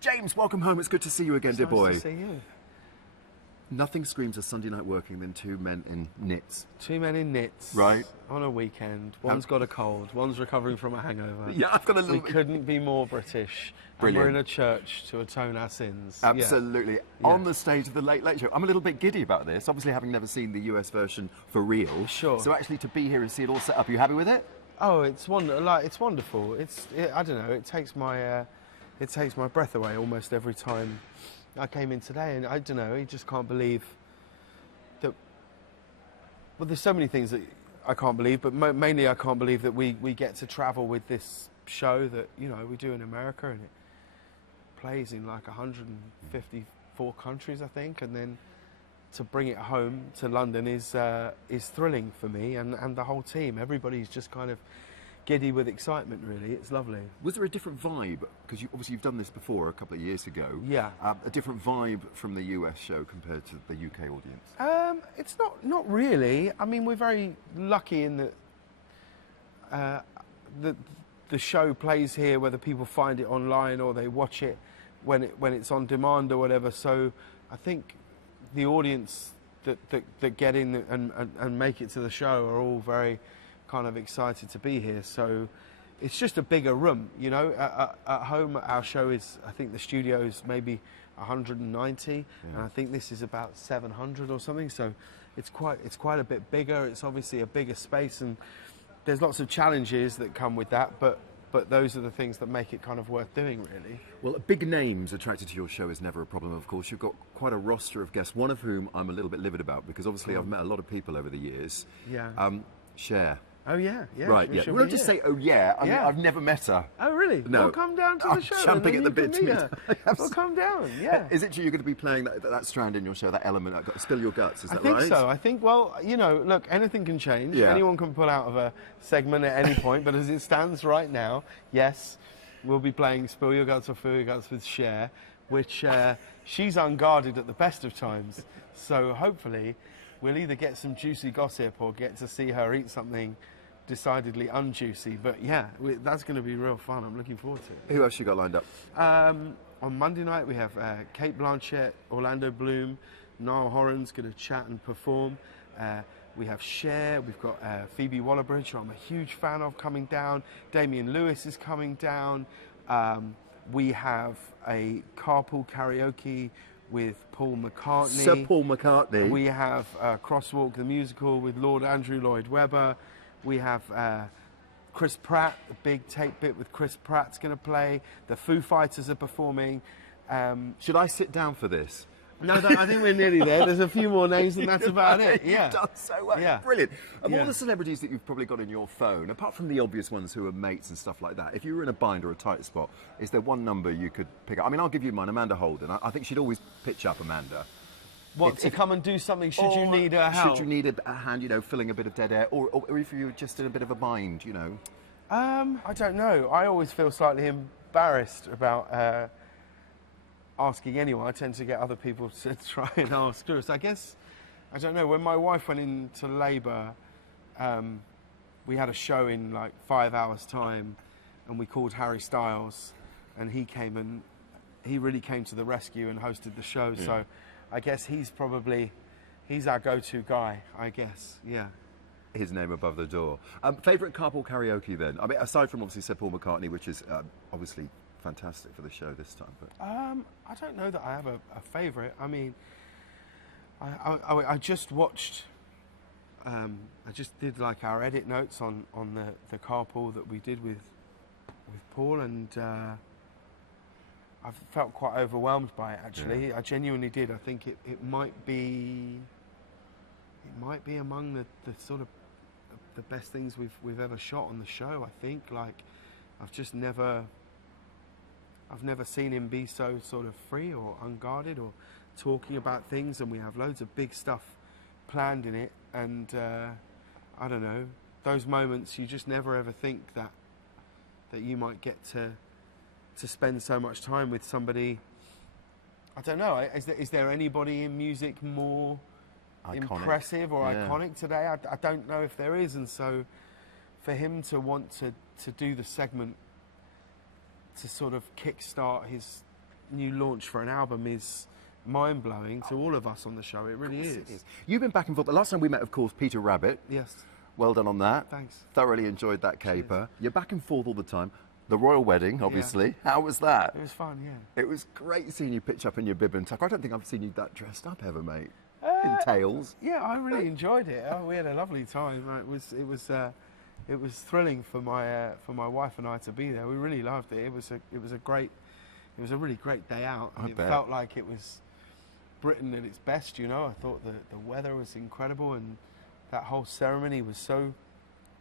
James, welcome home. It's good to see you again, dear boy. Nice to see you. Nothing screams a Sunday night working than two men in knits. Two men in knits. Right. On a weekend. One's got a cold. One's recovering from a hangover. Yeah, I've got a little... We couldn't be more British. Brilliant. And we're in a church to atone our sins. Absolutely. Yeah. On the stage of the Late Late Show. I'm a little bit giddy about this, obviously having never seen the US version for real. Sure. So actually to be here and see it all set up, are you happy with it? Oh, it's wonderful. I don't know. It takes my breath away almost every time I came in today, and I don't know. You just can't believe that. Well, there's so many things that I can't believe, but mainly I can't believe that we get to travel with this show that we do in America, and it plays in like 154 countries, I think, and then to bring it home to London is thrilling for me and the whole team. Everybody's just kind of giddy with excitement, really. It's lovely. Was there a different vibe? Because obviously you've done this before a couple of years ago. Yeah. A different vibe from the US show compared to the UK audience? It's not really. I mean, we're very lucky in that the show plays here, whether people find it online or they watch it when it's on demand or whatever. So I think the audience that get in and make it to the show are all very kind of excited to be here. So it's just a bigger room, At home, our show is, I think the studio is maybe 190, and I think this is about 700 or something. So it's quite a bit bigger. It's obviously a bigger space, and there's lots of challenges that come with that, but those are the things that make it kind of worth doing, really. Well, big names attracted to your show is never a problem, of course. You've got quite a roster of guests, one of whom I'm a little bit livid about, because obviously I've met a lot of people over the years. Yeah. Cher. Oh, yeah. Right, yeah. Well, I'll just say, oh, yeah. I mean, I've never met her. Oh, really? No. Well, come down to the show. Jumping at the bit to meet her. Well, come down, yeah. Is it true you're going to be playing that strand in your show, that element, spill your guts, is that right? I think so. I think, well, look, anything can change. Yeah. Anyone can pull out of a segment at any point, but as it stands right now, yes, we'll be playing Spill Your Guts or Fill Your Guts with Cher, which she's unguarded at the best of times. So hopefully we'll either get some juicy gossip or get to see her eat something decidedly unjuicy. But yeah, that's going to be real fun. I'm looking forward to it. Who else you got lined up? On Monday night we have Kate Blanchett, Orlando Bloom, Niall Horan's going to chat and perform. We have Cher, we've got Phoebe Waller-Bridge, who I'm a huge fan of, coming down. Damian Lewis is coming down. We have a Carpool Karaoke with Paul McCartney. Sir Paul McCartney. We have Crosswalk the Musical with Lord Andrew Lloyd Webber. We have Chris Pratt, a big tape bit with Chris Pratt's going to play. The Foo Fighters are performing. Should I sit down for this? No, I think we're nearly there. There's a few more names and that's about it. Yeah. You've done so well. Yeah. Brilliant. Of all the celebrities that you've probably got in your phone, apart from the obvious ones who are mates and stuff like that, if you were in a bind or a tight spot, is there one number you could pick up? I mean, I'll give you mine, Amanda Holden. I think she'd always pitch up Amanda. What, to come and do something should you need a help? Should you need a hand, filling a bit of dead air, or if you're just in a bit of a bind, I don't know. I always feel slightly embarrassed about asking anyone. I tend to get other people to try and ask us. I guess, I don't know, when my wife went into labour, we had a show in like 5 hours' time, and we called Harry Styles, and he came and he really came to the rescue and hosted the show. Yeah. So I guess he's our go-to guy, I guess, yeah. His name above the door. Favourite Carpool Karaoke then? I mean, aside from obviously Sir Paul McCartney, which is obviously fantastic for the show this time. But I don't know that I have a favourite. I mean, I just watched, I just did like our edit notes on the Carpool that we did with Paul, and I felt quite overwhelmed by it, actually. Yeah. I genuinely did. I think it might be among the sort of the best things we've ever shot on the show, I think. Like, I've never seen him be so sort of free or unguarded or talking about things, and we have loads of big stuff planned in it, and I don't know, those moments you just never ever think that you might get to spend so much time with somebody. I don't know, is there anybody in music more iconic, impressive or iconic today? I don't know if there is, and so for him to want to do the segment to sort of kickstart his new launch for an album is mind-blowing to all of us on the show. It really is. It is. You've been back and forth. The last time we met, of course, Peter Rabbit. Yes. Well done on that. Thanks. Thoroughly enjoyed that caper. You're back and forth all the time. The royal wedding, obviously. Yeah. How was that? It was fun, yeah. It was great seeing you pitch up in your bib and tuck. I don't think I've seen you that dressed up ever, mate. In tails. Yeah, I really enjoyed it. We had a lovely time. It was thrilling for my wife and I to be there. We really loved it. It was a really great day out. And it felt like it was Britain at its best. You know, I thought the weather was incredible, and that whole ceremony was so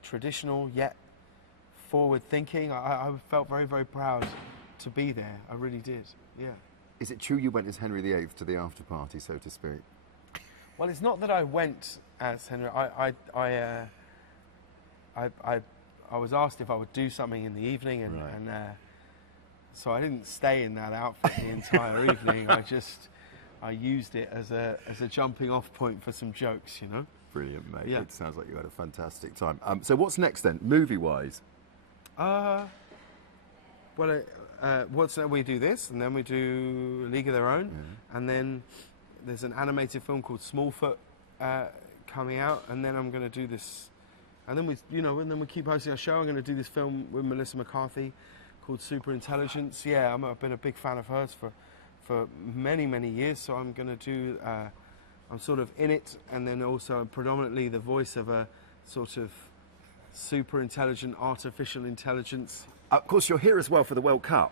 traditional yet forward-thinking. I felt very, very proud to be there. I really did. Yeah. Is it true you went as Henry VIII to the after party, so to speak? Well, it's not that I went as Henry. I was asked if I would do something in the evening, and, right. and so I didn't stay in that outfit the entire evening. I used it as a jumping off point for some jokes, you know. Brilliant, mate. Yeah. It sounds like you had a fantastic time. So what's next then, movie-wise? We do this, and then we do A League of Their Own, and then there's an animated film called Smallfoot coming out, and then I'm going to do this, and then we keep hosting our show. I'm going to do this film with Melissa McCarthy called Super Intelligence. Yeah, I've been a big fan of hers for many, many years, so I'm going to do. I'm sort of in it, and then also predominantly the voice of a sort of super intelligent artificial intelligence. Of course, you're here as well for the World Cup.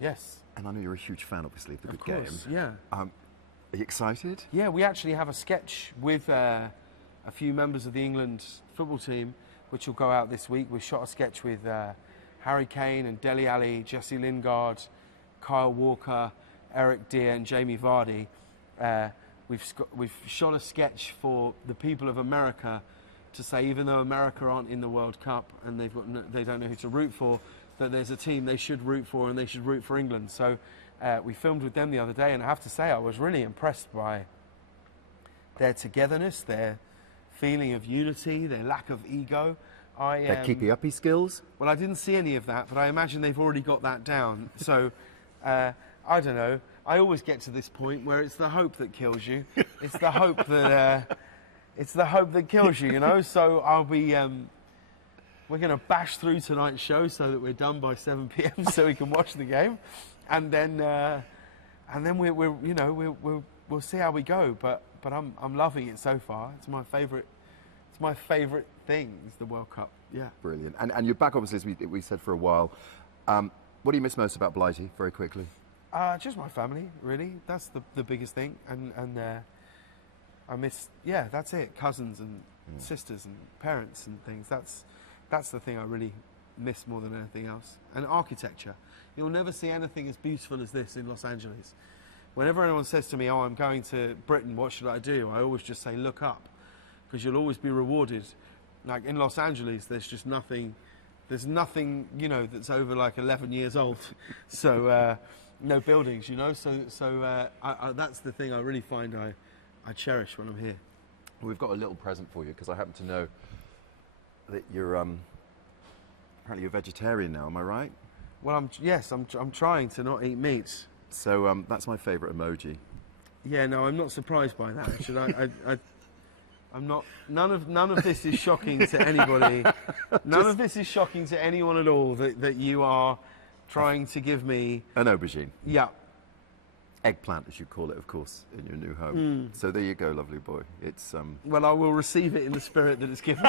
Yes. And I know you're a huge fan, obviously, of the Of good course, game. yeah. Are you excited? Yeah, we actually have a sketch with a few members of the England football team, which will go out this week. We shot a sketch with Harry Kane and Dele Alli, Jesse Lingard, Kyle Walker, Eric Dier and Jamie Vardy. We've shot a sketch for the people of America to say, even though America aren't in the World Cup and they don't know who to root for, that there's a team they should root for, and they should root for England. So we filmed with them the other day, and I have to say I was really impressed by their togetherness, their feeling of unity, their lack of ego. Their keepy-uppy skills? Well, I didn't see any of that, but I imagine they've already got that down. So, I don't know. I always get to this point where it's the hope that kills you. It's the hope that it's the hope that kills you, you know. So I'll be. We're going to bash through tonight's show so that we're done by 7 p.m. so we can watch the game, and then we'll see how we go. But I'm loving it so far. It's my favourite. It's my favourite thing. Is the World Cup. Yeah. Brilliant. And you're back, obviously, as we said for a while. What do you miss most about Blighty? Very quickly. Just my family, really. That's the biggest thing, and I miss. Yeah, that's it. Cousins and sisters and parents and things. That's the thing I really miss more than anything else. And architecture. You'll never see anything as beautiful as this in Los Angeles. Whenever anyone says to me, "Oh, I'm going to Britain, what should I do?" I always just say, "Look up," because you'll always be rewarded. Like in Los Angeles, there's just nothing. There's nothing, that's over like 11 years old. So. No buildings, So that's the thing I really find I cherish when I'm here. We've got a little present for you because I happen to know that you're apparently you're vegetarian now. Am I right? Well, I'm trying to not eat meat. So that's my favourite emoji. Yeah, no, I'm not surprised by that. Actually, I'm not. None of this is shocking to anybody. None of this is shocking to anyone at all. That you are. Trying to give me... An aubergine. Yeah. Eggplant, as you call it, of course, in your new home. So there you go, lovely boy. It's Well, I will receive it in the spirit that it's given.